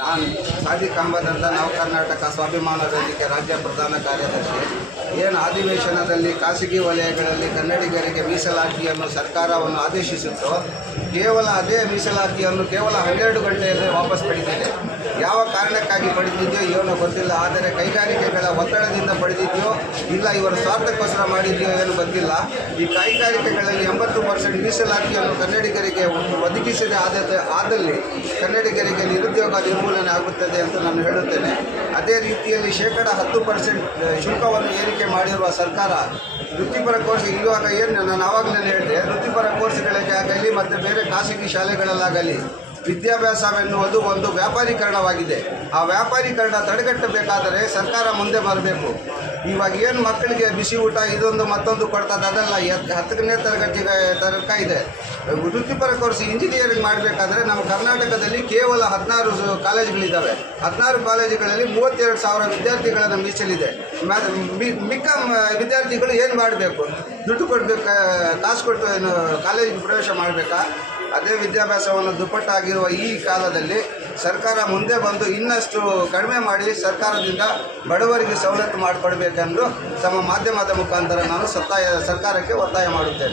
ನಾನು ಸಾದಿಕ್ ಅಹಮದ್ ಅಂತ ನವ ಕರ್ನಾಟಕ ಸ್ವಾಭಿಮಾನ ವೇದಿಕೆ ರಾಜ್ಯ ಪ್ರಧಾನ ಕಾರ್ಯದರ್ಶಿ. ಏನು ಅಧಿವೇಶನದಲ್ಲಿ ಖಾಸಗಿ ವಲಯಗಳಲ್ಲಿ ಕನ್ನಡಿಗರಿಗೆ ಮೀಸಲಾತಿಯನ್ನು ಸರ್ಕಾರವನ್ನು ಆದೇಶಿಸಿತ್ತು, ಕೇವಲ ಅದೇ ಮೀಸಲಾತಿಯನ್ನು ಕೇವಲ ಹನ್ನೆರಡು ಗಂಟೆಯಲ್ಲಿ ವಾಪಸ್ ಪಡೆದಿದೆ. ಯಾವ ಕಾರಣಕ್ಕಾಗಿ ಪಡೆದಿದೆಯೋ ಏನೋ ಗೊತ್ತಿಲ್ಲ. ಆದರೆ ಕೈಗಾರಿಕೆಗಳ ಒತ್ತಡದಿಂದ ಪಡೆದಿದೆಯೋ ಇಲ್ಲ, ಇವರು ಸ್ವಾರ್ಥಕ್ಕೋಸ್ಕರ ಮಾಡಿದೆಯೋ ಏನು ಗೊತ್ತಿಲ್ಲ. ಈ ಕೈಗಾರಿಕೆಗಳಲ್ಲಿ ಎಂಬತ್ತು ಪರ್ಸೆಂಟ್ ಮೀಸಲಾತಿಯನ್ನು ಕನ್ನಡಿಗರಿಗೆ ಒದಗಿಸದೆ ಆದ ಆದಲ್ಲಿ ಕನ್ನಡಿಗರಿಗೆ ನಿರುದ್ಯೋಗ ನಿರ್ಮೂಲನೆ ಆಗುತ್ತದೆ ಅಂತ ನಾನು ಹೇಳುತ್ತೇನೆ. ಅದೇ ರೀತಿಯಲ್ಲಿ ಶೇಕಡ ಹತ್ತು ಪರ್ಸೆಂಟ್ ಶುಲ್ಕವನ್ನು ಏರಿಕೆ ಮಾಡಿರುವ ಸರ್ಕಾರ ವೃತ್ತಿಪರ ಕೋರ್ಸ್ ಇವಾಗ ಏನು ನಾನು ಆವಾಗಲೇ ಹೇಳಿದೆ, ವೃತ್ತಿಪರ ಕೋರ್ಸ್ಗಳಿಗೆ ಆಗಲಿ ಮತ್ತು ಬೇರೆ ಖಾಸಗಿ ಶಾಲೆಗಳಲ್ಲಾಗಲಿ ವಿದ್ಯಾಭ್ಯಾಸವೆನ್ನುವುದು ಒಂದು ವ್ಯಾಪಾರೀಕರಣವಾಗಿದೆ. ಆ ವ್ಯಾಪಾರೀಕರಣ ತಡೆಗಟ್ಟಬೇಕಾದರೆ ಸರ್ಕಾರ ಮುಂದೆ ಬರಬೇಕು. ಇವಾಗ ಏನು ಮಕ್ಕಳಿಗೆ ಬಿಸಿ ಊಟ, ಇದೊಂದು ಮತ್ತೊಂದು ಕೊಡ್ತದೆ, ಅದೆಲ್ಲ ಹತ್ತನೇ ತರಗತಿಗೆ ತನಕ ಇದೆ. ವೃತ್ತಿಪರ ಕೋರ್ಸ್ ಇಂಜಿನಿಯರಿಂಗ್ ಮಾಡಬೇಕಾದ್ರೆ ನಮ್ಮ ಕರ್ನಾಟಕದಲ್ಲಿ ಕೇವಲ ಹದಿನಾರು ಕಾಲೇಜುಗಳಿದ್ದಾವೆ ಹದಿನಾರು ಕಾಲೇಜುಗಳಲ್ಲಿ ಮೂವತ್ತೆರಡು ಸಾವಿರ ವಿದ್ಯಾರ್ಥಿಗಳನ್ನು ಮೀಸಲಿದೆ. ಮಿಕ್ಕ ವಿದ್ಯಾರ್ಥಿಗಳು ಏನು ಮಾಡಬೇಕು? ದುಡ್ಡು ಕೊಡಬೇಕು, ಕಾಸು ಕೊಟ್ಟು ಏನು, ಕಾಲೇಜಿಗೆ ಪ್ರವೇಶ ಮಾಡಬೇಕಾ? ಅದೇ ವಿದ್ಯಾಭ್ಯಾಸವನ್ನು ದುಪ್ಪಟ್ಟಾಗಿರುವ ಈ ಕಾಲದಲ್ಲಿ ಸರ್ಕಾರ ಮುಂದೆ ಬಂದು ಇನ್ನಷ್ಟು ಕಡಿಮೆ ಮಾಡಿ ಸರ್ಕಾರದಿಂದ ಬಡವರಿಗೆ ಸವಲತ್ತು ಮಾಡಿಕೊಡ್ಬೇಕೆಂದು ತಮ್ಮ ಮಾಧ್ಯಮದ ಮುಖಾಂತರ ನಾನು ಸತ್ತಾಯ ಸರ್ಕಾರಕ್ಕೆ ಒತ್ತಾಯ ಮಾಡುತ್ತೇನೆ.